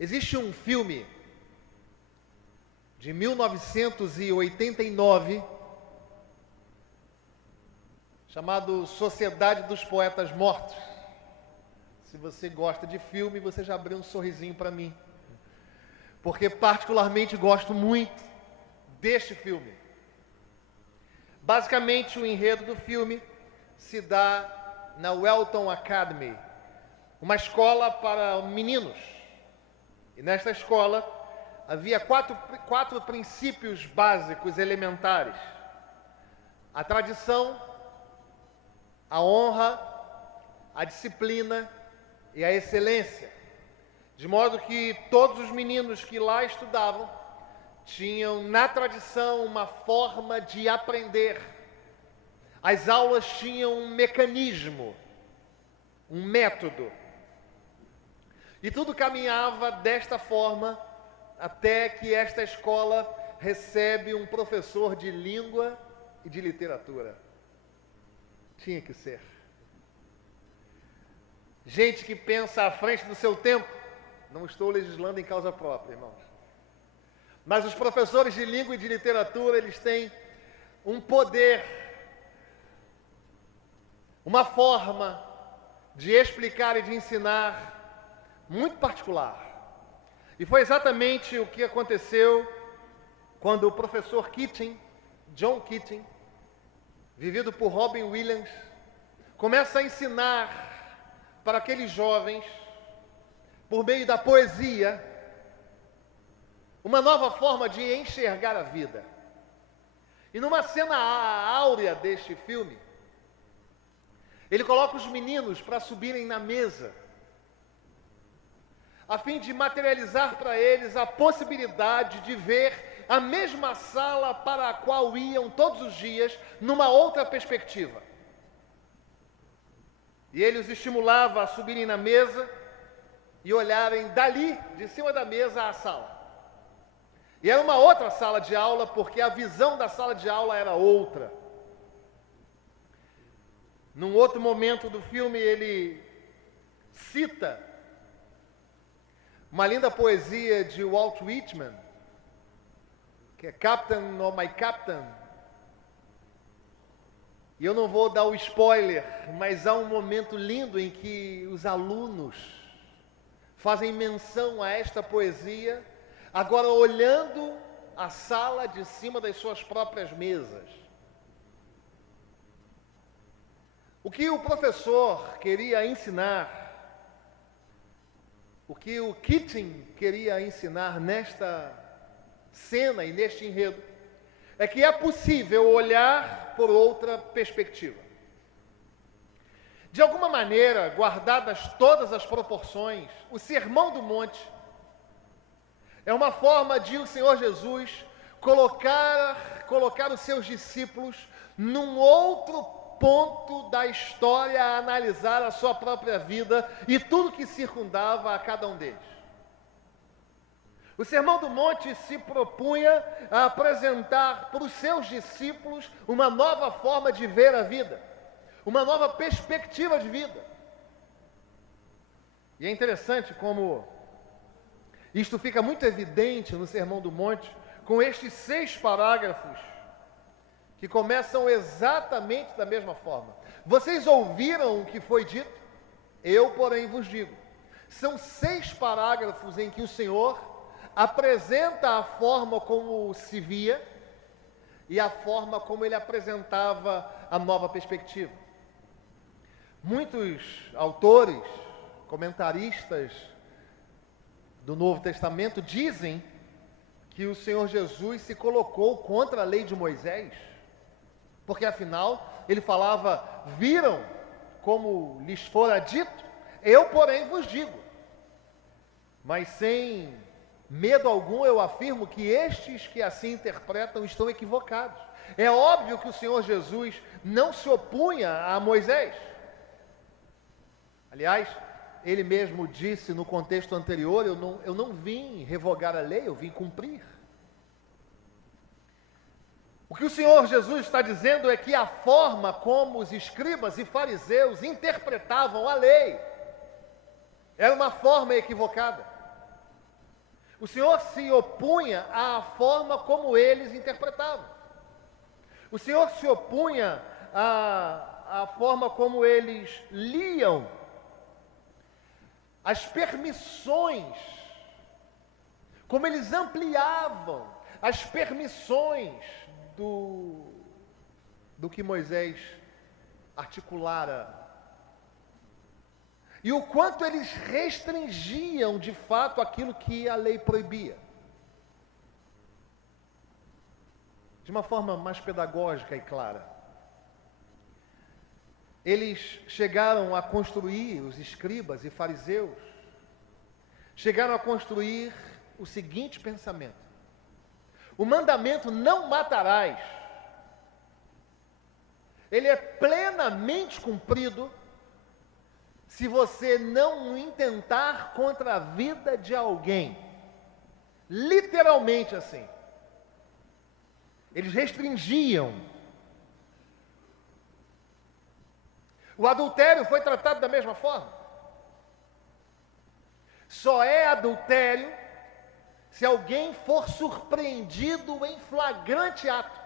Existe um filme de 1989 chamado Sociedade dos Poetas Mortos. Se você gosta de filme, você já abriu um sorrisinho para mim, porque particularmente gosto muito deste filme. Basicamente, o enredo do filme se dá na Welton Academy, uma escola para meninos. E nesta escola havia quatro princípios básicos elementares: a tradição, a honra, a disciplina e a excelência. De modo que todos os meninos que lá estudavam tinham na tradição uma forma de aprender. As aulas tinham um mecanismo, um método. E tudo caminhava desta forma até que esta escola recebe um professor de língua e de literatura. Tinha que ser. Gente que pensa à frente do seu tempo. Não estou legislando em causa própria, irmãos. Mas os professores de língua e de literatura, eles têm um poder, uma forma de explicar e de ensinar muito particular. E foi exatamente o que aconteceu quando o professor Keating, John Keating, vivido por Robin Williams, começa a ensinar para aqueles jovens, por meio da poesia, uma nova forma de enxergar a vida. E numa cena áurea deste filme, ele coloca os meninos para subirem na mesa, a fim de materializar para eles a possibilidade de ver a mesma sala para a qual iam todos os dias, numa outra perspectiva. E ele os estimulava a subirem na mesa e olharem dali, de cima da mesa, a sala. E era uma outra sala de aula, porque a visão da sala de aula era outra. Num outro momento do filme, ele cita uma linda poesia de Walt Whitman, que é Captain or My Captain. E eu não vou dar o spoiler, mas há um momento lindo em que os alunos fazem menção a esta poesia, agora olhando a sala de cima das suas próprias mesas. O que o professor queria ensinar, o que o Keating queria ensinar nesta cena e neste enredo, é que é possível olhar por outra perspectiva. De alguma maneira, guardadas todas as proporções, o Sermão do Monte é uma forma de o Senhor Jesus colocar os seus discípulos num outro ponto da história, a analisar a sua própria vida e tudo que circundava a cada um deles. O Sermão do Monte se propunha a apresentar para os seus discípulos uma nova forma de ver a vida, uma nova perspectiva de vida. E é interessante como isto fica muito evidente no Sermão do Monte, com estes 6 parágrafos que começam exatamente da mesma forma. Vocês ouviram o que foi dito? Eu, porém, vos digo. São 6 parágrafos em que o Senhor apresenta a forma como se via e a forma como ele apresentava a nova perspectiva. Muitos autores, comentaristas do Novo Testamento dizem que o Senhor Jesus se colocou contra a lei de Moisés, porque afinal ele falava: viram como lhes fora dito, eu porém vos digo. Mas sem medo algum eu afirmo que estes que assim interpretam estão equivocados. É óbvio que o Senhor Jesus não se opunha a Moisés. Aliás, ele mesmo disse no contexto anterior: eu não vim revogar a lei, eu vim cumprir. O que o Senhor Jesus está dizendo é que a forma como os escribas e fariseus interpretavam a lei era uma forma equivocada. O Senhor se opunha à forma como eles interpretavam. O Senhor se opunha à forma como eles liam as permissões, como eles ampliavam as permissões do que Moisés articulara. E o quanto eles restringiam de fato aquilo que a lei proibia. De uma forma mais pedagógica e clara. Eles chegaram a construir, os escribas e fariseus, chegaram a construir o seguinte pensamento: o mandamento não matarás, ele é plenamente cumprido se você não intentar contra a vida de alguém. Literalmente assim. Eles restringiam. O adultério foi tratado da mesma forma. Só é adultério se alguém for surpreendido em flagrante ato.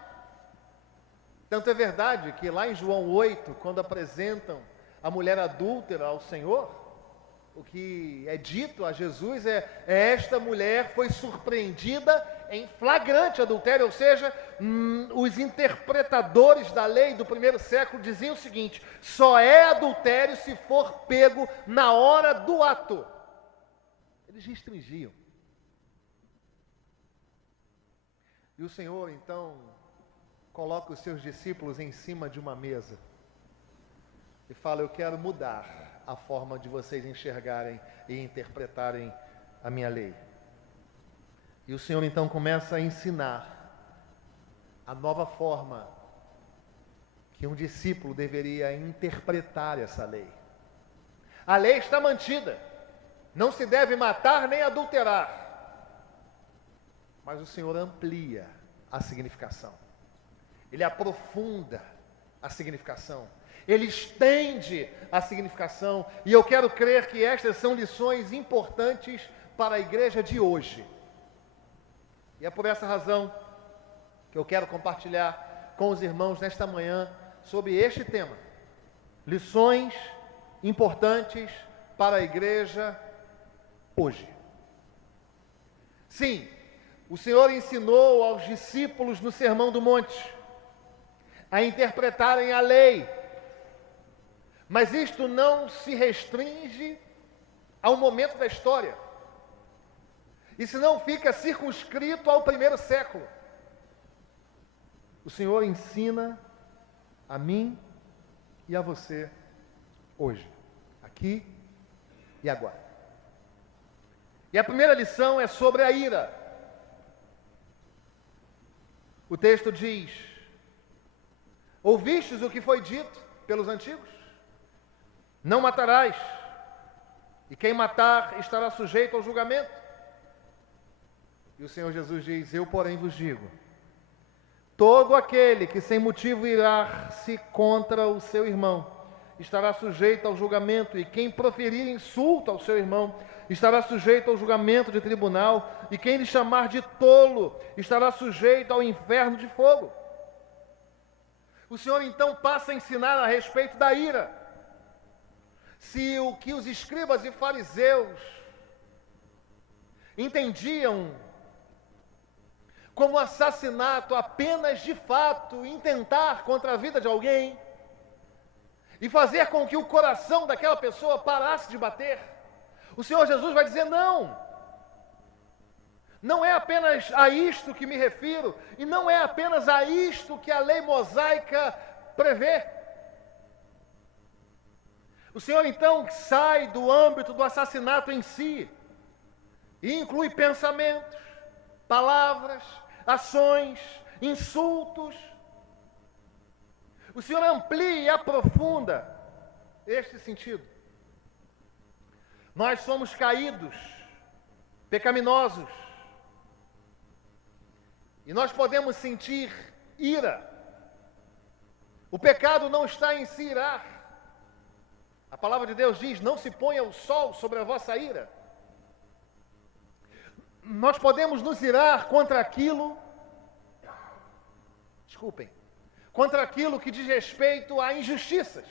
Tanto é verdade que lá em João 8, quando apresentam a mulher adúltera ao Senhor, o que é dito a Jesus esta mulher foi surpreendida em flagrante adultério, ou seja, os interpretadores da lei do primeiro século diziam o seguinte: só é adultério se for pego na hora do ato. Eles restringiam. E o Senhor, então, coloca os seus discípulos em cima de uma mesa e fala: eu quero mudar a forma de vocês enxergarem e interpretarem a minha lei. E o Senhor então começa a ensinar a nova forma que um discípulo deveria interpretar essa lei. A lei está mantida, não se deve matar nem adulterar. Mas o Senhor amplia a significação. Ele aprofunda a significação. Ele estende a significação. E eu quero crer que estas são lições importantes para a igreja de hoje. E é por essa razão que eu quero compartilhar com os irmãos nesta manhã sobre este tema. Lições importantes para a igreja hoje. Sim, o Senhor ensinou aos discípulos no Sermão do Monte a interpretarem a lei. Mas isto não se restringe ao momento da história. Isso não fica circunscrito ao primeiro século. O Senhor ensina a mim e a você hoje, aqui e agora. E a primeira lição é sobre a ira. O texto diz: ouvistes o que foi dito pelos antigos? Não matarás, e quem matar estará sujeito ao julgamento. E o Senhor Jesus diz: eu, porém, vos digo, todo aquele que sem motivo irar-se contra o seu irmão estará sujeito ao julgamento, e quem proferir insulto ao seu irmão estará sujeito ao julgamento de tribunal, e quem lhe chamar de tolo estará sujeito ao inferno de fogo. O Senhor então passa a ensinar a respeito da ira. Se o que os escribas e fariseus entendiam como assassinato apenas de fato intentar contra a vida de alguém e fazer com que o coração daquela pessoa parasse de bater, o Senhor Jesus vai dizer: não. Não é apenas a isto que me refiro, e não é apenas a isto que a lei mosaica prevê. O Senhor então sai do âmbito do assassinato em si e inclui pensamentos, palavras, ações, insultos. O Senhor amplia e aprofunda este sentido. Nós somos caídos, pecaminosos, e nós podemos sentir ira. O pecado não está em se irar. A palavra de Deus diz: não se ponha o sol sobre a vossa ira. nós podemos nos irar contra aquilo, contra aquilo que diz respeito a injustiças.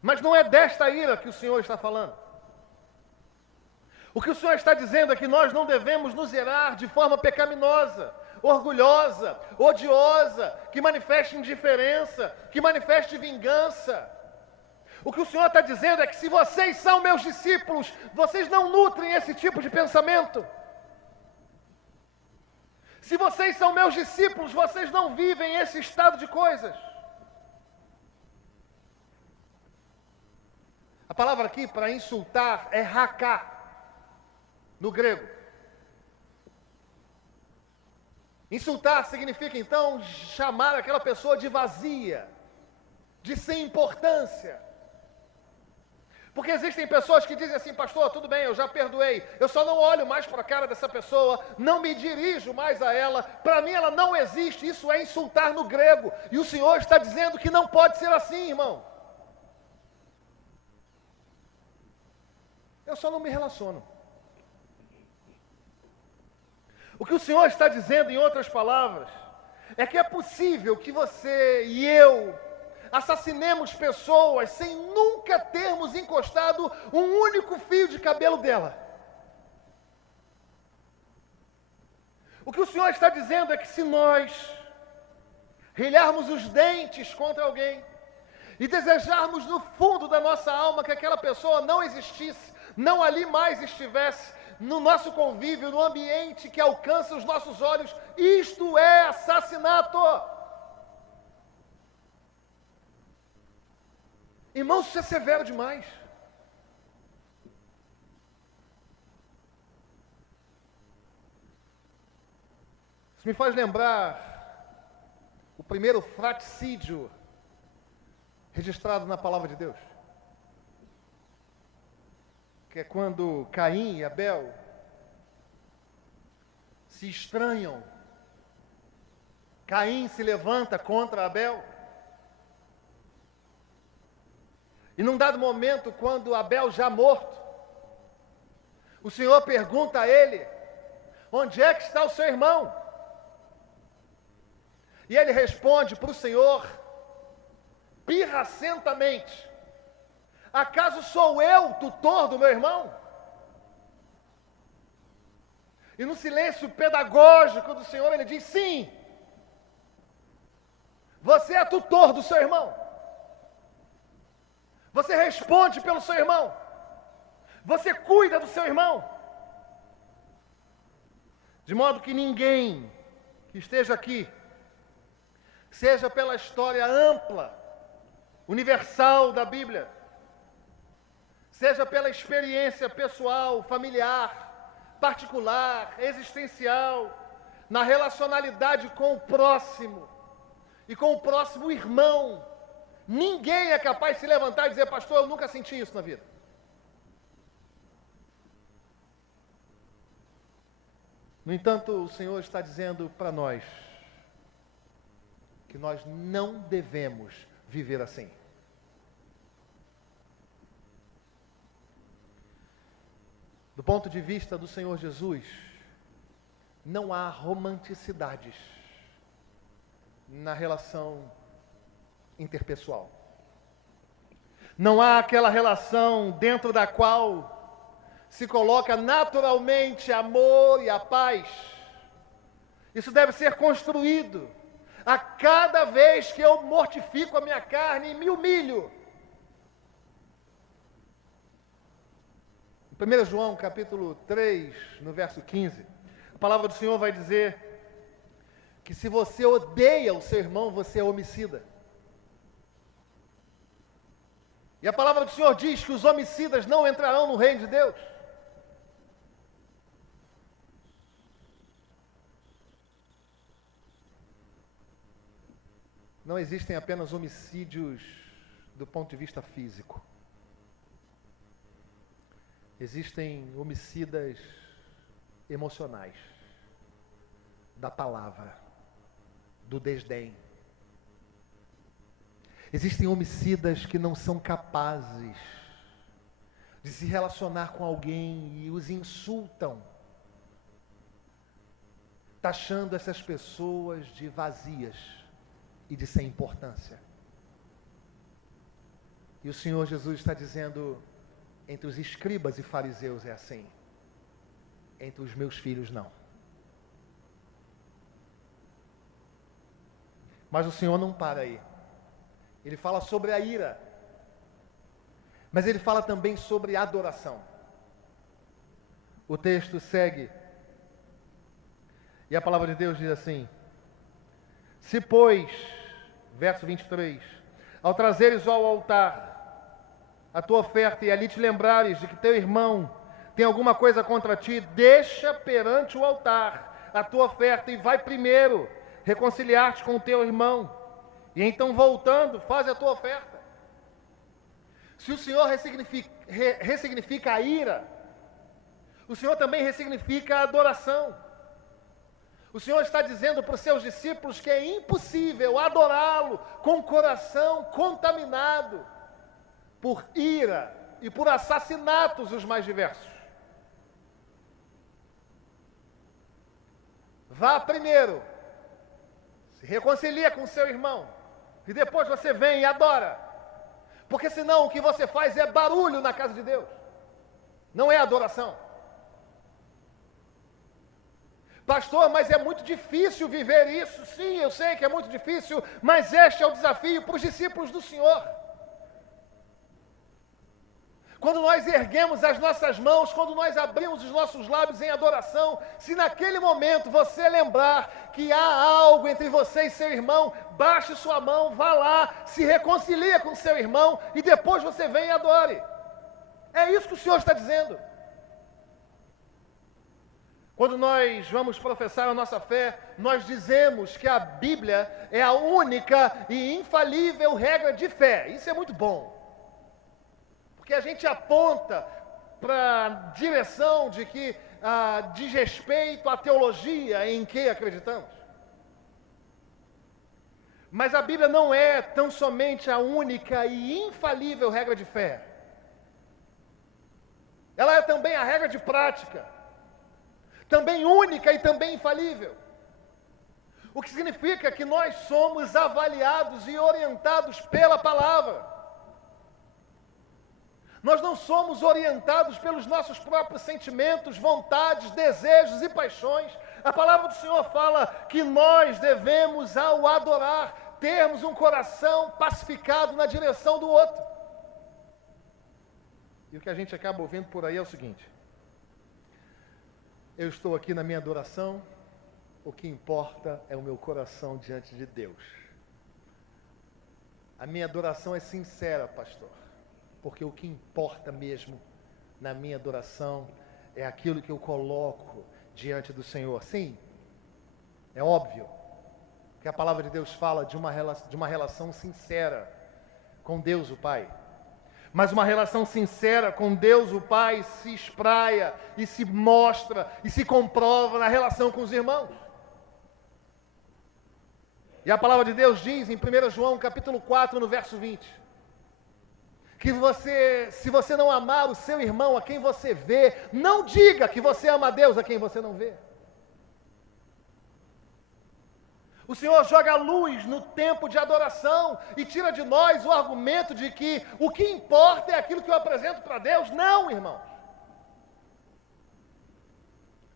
Mas não é desta ira que o Senhor está falando. O que o Senhor está dizendo é que nós não devemos nos irar de forma pecaminosa, orgulhosa, odiosa, que manifeste indiferença, que manifeste vingança. O que o Senhor está dizendo é que se vocês são meus discípulos, vocês não nutrem esse tipo de pensamento. Se vocês são meus discípulos, vocês não vivem esse estado de coisas. A palavra aqui para insultar é raká, no grego. Insultar significa então chamar aquela pessoa de vazia, de sem importância. Porque existem pessoas que dizem assim: pastor, tudo bem, eu já perdoei, eu só não olho mais para a cara dessa pessoa, não me dirijo mais a ela, para mim ela não existe. Isso é insultar no grego, e o Senhor está dizendo que não pode ser assim, irmão. Eu só não me relaciono. O que o Senhor está dizendo, em outras palavras, é que é possível que você e eu assassinemos pessoas sem nunca termos encostado um único fio de cabelo dela. O que o Senhor está dizendo é que se nós rilharmos os dentes contra alguém e desejarmos no fundo da nossa alma que aquela pessoa não existisse, não ali mais estivesse, no nosso convívio, no ambiente que alcança os nossos olhos, isto é assassinato. Irmãos, isso é severo demais. Isso me faz lembrar o primeiro fratricídio registrado na palavra de Deus, que é quando Caim e Abel se estranham. Caim se levanta contra Abel. E num dado momento, quando Abel já morto, o Senhor pergunta a ele: onde é que está o seu irmão? E ele responde para o Senhor, pirracentamente: acaso sou eu tutor do meu irmão? E no silêncio pedagógico do Senhor, ele diz: sim, você é tutor do seu irmão. Você responde pelo seu irmão. Você cuida do seu irmão. De modo que ninguém que esteja aqui, seja pela história ampla, universal da Bíblia, seja pela experiência pessoal, familiar, particular, existencial, na relacionalidade com o próximo e com o próximo irmão, ninguém é capaz de se levantar e dizer: pastor, eu nunca senti isso na vida. No entanto, o Senhor está dizendo para nós que nós não devemos viver assim. Do ponto de vista do Senhor Jesus, não há romanticidades na relação interpessoal. Não há aquela relação dentro da qual se coloca naturalmente amor e a paz. Isso deve ser construído a cada vez que eu mortifico a minha carne e me humilho. Em 1 João capítulo 3, no verso 15, a palavra do Senhor vai dizer que se você odeia o seu irmão, você é homicida. E a palavra do Senhor diz que os homicidas não entrarão no reino de Deus. Não existem apenas homicídios do ponto de vista físico. Existem homicidas emocionais, da palavra, do desdém. Existem homicidas que não são capazes de se relacionar com alguém e os insultam, taxando essas pessoas de vazias e de sem importância. E o Senhor Jesus está dizendo, entre os escribas e fariseus é assim, entre os meus filhos não. Mas o Senhor não para aí. Ele fala sobre a ira, mas ele fala também sobre adoração. O texto segue, e a palavra de Deus diz assim: se, pois, verso 23, ao trazeres ao altar a tua oferta e ali te lembrares de que teu irmão tem alguma coisa contra ti, deixa perante o altar a tua oferta e vai primeiro reconciliar-te com o teu irmão, e então voltando, faz a tua oferta. Se o Senhor ressignifica a ira, o Senhor também ressignifica a adoração. O Senhor está dizendo para os seus discípulos que é impossível adorá-lo com o coração contaminado por ira e por assassinatos os mais diversos. Vá primeiro, se reconcilia com seu irmão, e depois você vem e adora. Porque senão o que você faz é barulho na casa de Deus, não é adoração. Pastor, mas é muito difícil viver isso. Sim, eu sei que é muito difícil, mas este é o desafio para os discípulos do Senhor. Quando nós erguemos as nossas mãos, quando nós abrimos os nossos lábios em adoração, se naquele momento você lembrar que há algo entre você e seu irmão, baixe sua mão, vá lá, se reconcilia com seu irmão e depois você vem e adore. É isso que o Senhor está dizendo. Quando nós vamos professar a nossa fé, nós dizemos que a Bíblia é a única e infalível regra de fé. Isso é muito bom. Porque a gente aponta para a direção de que diz respeito à teologia em que acreditamos. Mas a Bíblia não é tão somente a única e infalível regra de fé. Ela é também a regra de prática. Também única e também infalível. O que significa que nós somos avaliados e orientados pela palavra. Nós não somos orientados pelos nossos próprios sentimentos, vontades, desejos e paixões. A palavra do Senhor fala que nós devemos, ao adorar, termos um coração pacificado na direção do outro. E o que a gente acaba ouvindo por aí é o seguinte: eu estou aqui na minha adoração, o que importa é o meu coração diante de Deus. A minha adoração é sincera, pastor, porque o que importa mesmo na minha adoração é aquilo que eu coloco diante do Senhor. Sim, é óbvio que a palavra de Deus fala de uma relação sincera com Deus o Pai. Mas uma relação sincera com Deus o Pai se espraia e se mostra e se comprova na relação com os irmãos. E a palavra de Deus diz em 1 João capítulo 4, no verso 20, que se você não amar o seu irmão a quem você vê, não diga que você ama a Deus a quem você não vê. O Senhor joga luz no tempo de adoração e tira de nós o argumento de que o que importa é aquilo que eu apresento para Deus. Não, irmãos.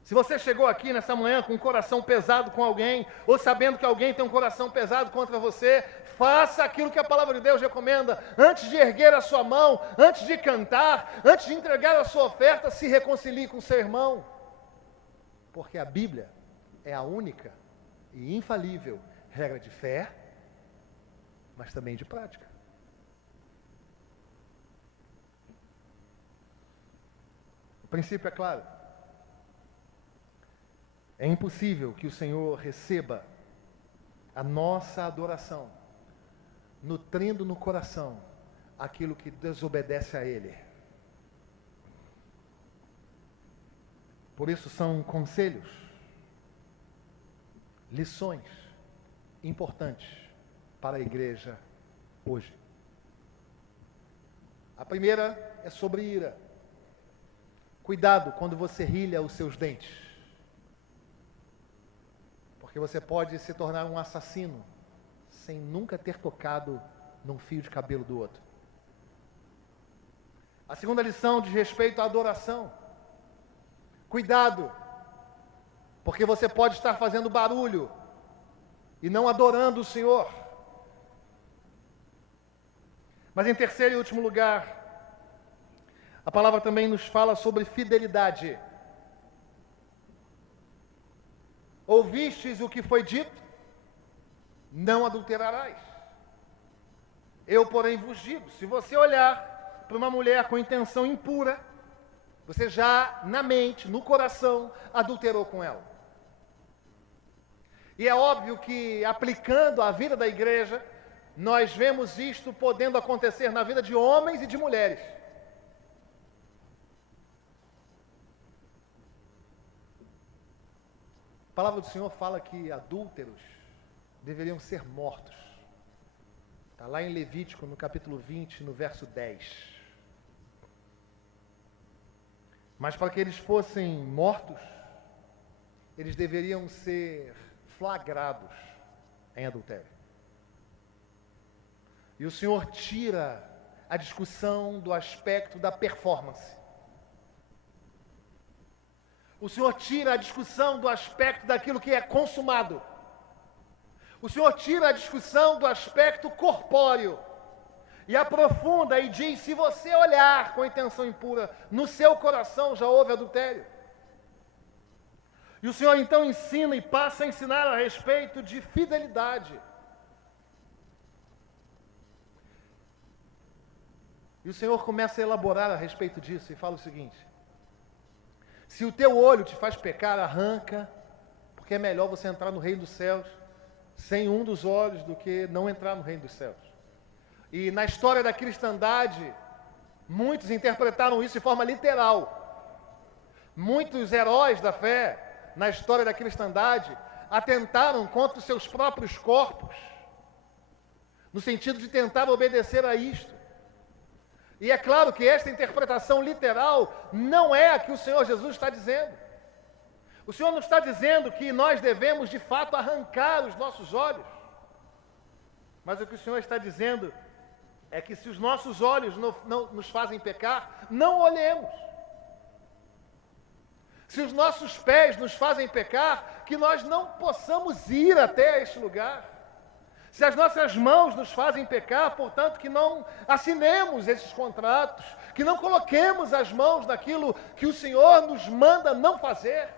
Se você chegou aqui nessa manhã com um coração pesado com alguém, ou sabendo que alguém tem um coração pesado contra você, faça aquilo que a palavra de Deus recomenda. Antes de erguer a sua mão, antes de cantar, antes de entregar a sua oferta, se reconcilie com seu irmão. Porque a Bíblia é a única e infalível regra de fé, mas também de prática. O princípio é claro. É impossível que o Senhor receba a nossa adoração, nutrindo no coração aquilo que desobedece a Ele. Por isso são conselhos, lições importantes para a igreja hoje. A primeira é sobre ira. Cuidado quando você rilha os seus dentes, porque você pode se tornar um assassino sem nunca ter tocado num fio de cabelo do outro. A segunda lição diz respeito à adoração. Cuidado, porque você pode estar fazendo barulho e não adorando o Senhor. Mas em terceiro e último lugar, a palavra também nos fala sobre fidelidade. Ouvistes o que foi dito? Não adulterarás. Eu, porém, vos digo, se você olhar para uma mulher com intenção impura, você já, na mente, no coração, adulterou com ela. E é óbvio que, aplicando a vida da igreja, nós vemos isto podendo acontecer na vida de homens e de mulheres. A palavra do Senhor fala que adúlteros deveriam ser mortos. Está lá em Levítico, no capítulo 20, no verso 10. Mas para que eles fossem mortos, eles deveriam ser flagrados em adultério. E o Senhor tira a discussão do aspecto da performance. O Senhor tira a discussão do aspecto daquilo que é consumado. O Senhor tira a discussão do aspecto corpóreo e aprofunda e diz, se você olhar com intenção impura, no seu coração já houve adultério. E o Senhor então ensina e passa a ensinar a respeito de fidelidade. E o Senhor começa a elaborar a respeito disso e fala o seguinte: se o teu olho te faz pecar, arranca, porque é melhor você entrar no reino dos céus sem um dos olhos do que não entrar no reino dos céus. E na história da cristandade, muitos interpretaram isso de forma literal. Muitos heróis da fé, na história da cristandade, atentaram contra os seus próprios corpos, no sentido de tentar obedecer a isto. E é claro que esta interpretação literal não é a que o Senhor Jesus está dizendo. O Senhor não está dizendo que nós devemos, de fato, arrancar os nossos olhos. Mas o que o Senhor está dizendo é que se os nossos olhos não nos fazem pecar, não olhemos. Se os nossos pés nos fazem pecar, que nós não possamos ir até este lugar. Se as nossas mãos nos fazem pecar, portanto, que não assinemos esses contratos, que não coloquemos as mãos naquilo que o Senhor nos manda não fazer.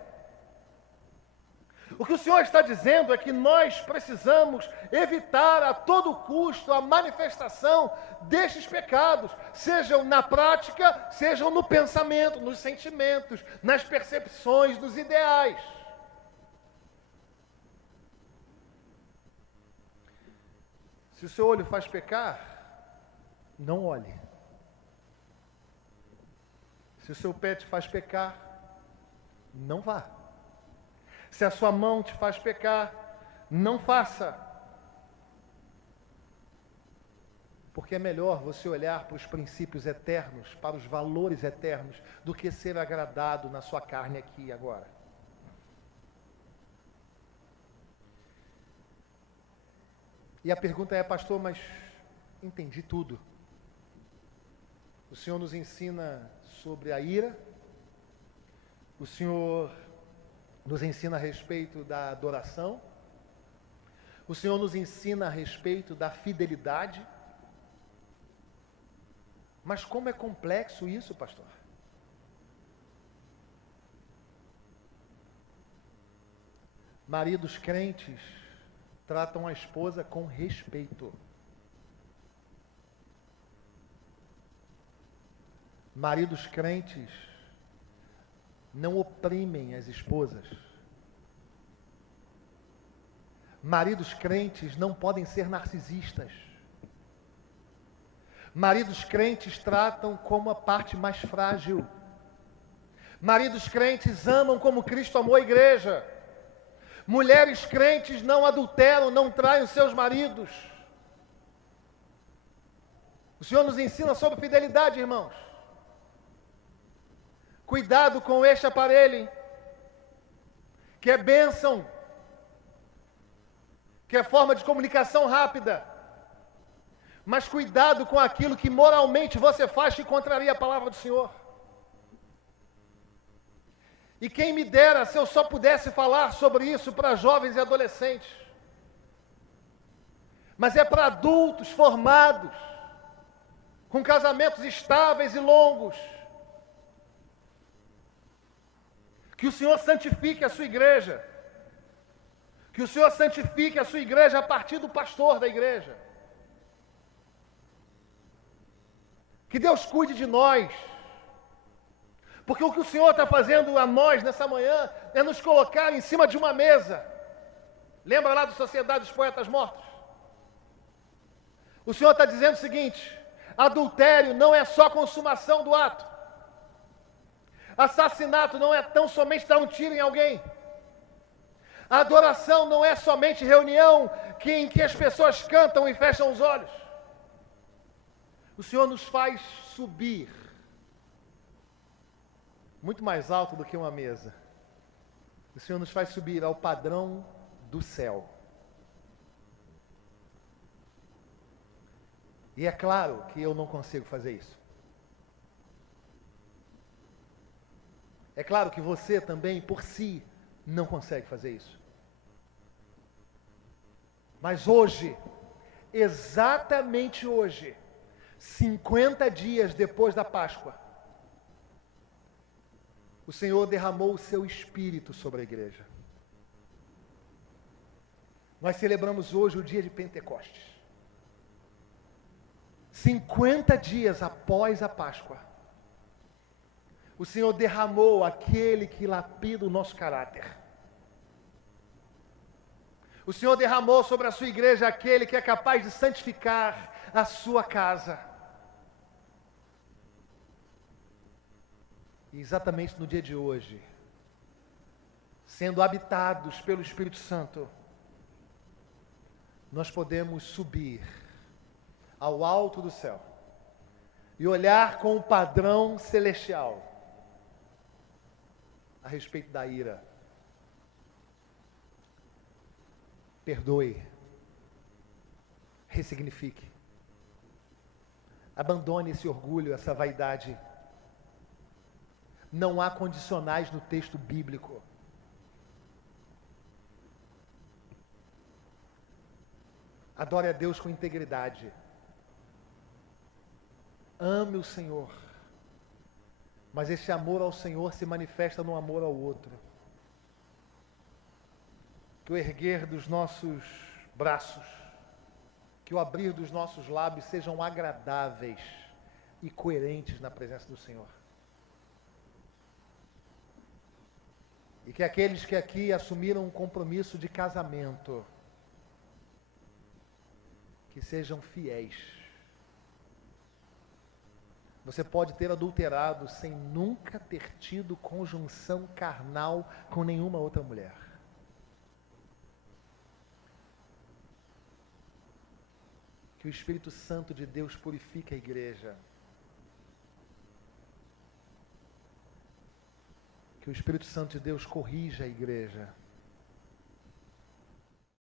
O que o Senhor está dizendo é que nós precisamos evitar a todo custo a manifestação destes pecados, sejam na prática, sejam no pensamento, nos sentimentos, nas percepções, nos ideais. Se o seu olho faz pecar, não olhe. Se o seu pé te faz pecar, não vá. Se a sua mão te faz pecar, não faça. Porque é melhor você olhar para os princípios eternos, para os valores eternos, do que ser agradado na sua carne aqui e agora. E a pergunta é, pastor, mas entendi tudo. O Senhor nos ensina sobre a ira, o Senhor nos ensina a respeito da adoração, o Senhor nos ensina a respeito da fidelidade. Mas como é complexo isso, pastor? Maridos crentes tratam a esposa com respeito. Maridos crentes não oprimem as esposas. Maridos crentes não podem ser narcisistas. Maridos crentes tratam como a parte mais frágil. Maridos crentes amam como Cristo amou a igreja. Mulheres crentes não adulteram, não traem os seus maridos. O Senhor nos ensina sobre fidelidade, irmãos. Cuidado com este aparelho, que é bênção, que é forma de comunicação rápida. Mas cuidado com aquilo que moralmente você faz que contraria a palavra do Senhor. E quem me dera se eu só pudesse falar sobre isso para jovens e adolescentes. Mas é para adultos formados, com casamentos estáveis e longos. Que o Senhor santifique a sua igreja. Que o Senhor santifique a sua igreja a partir do pastor da igreja. Que Deus cuide de nós. Porque o que o Senhor está fazendo a nós nessa manhã é nos colocar em cima de uma mesa. Lembra lá da Sociedade dos Poetas Mortos? O Senhor está dizendo o seguinte: adultério não é só consumação do ato. Assassinato não é tão somente dar um tiro em alguém. A adoração não é somente reunião em que as pessoas cantam e fecham os olhos. O Senhor nos faz subir muito mais alto do que uma mesa. O Senhor nos faz subir ao padrão do céu. E é claro que eu não consigo fazer isso. É claro que você também, por si, não consegue fazer isso. Mas hoje, exatamente hoje, 50 dias depois da Páscoa, o Senhor derramou o seu Espírito sobre a igreja. Nós celebramos hoje o dia de Pentecostes. 50 dias após a Páscoa, o Senhor derramou aquele que lapida o nosso caráter. O Senhor derramou sobre a sua igreja aquele que é capaz de santificar a sua casa. E exatamente no dia de hoje, sendo habitados pelo Espírito Santo, nós podemos subir ao alto do céu e olhar com o padrão celestial a respeito da ira. Perdoe, ressignifique, abandone esse orgulho, essa vaidade. Não há condicionais no texto bíblico. Adore a Deus com integridade. Ame o Senhor. Mas esse amor ao Senhor se manifesta no amor ao outro. Que o erguer dos nossos braços, que o abrir dos nossos lábios sejam agradáveis e coerentes na presença do Senhor. E que aqueles que aqui assumiram um compromisso de casamento, que sejam fiéis. Você pode ter adulterado sem nunca ter tido conjunção carnal com nenhuma outra mulher. Que o Espírito Santo de Deus purifique a igreja. Que o Espírito Santo de Deus corrija a igreja.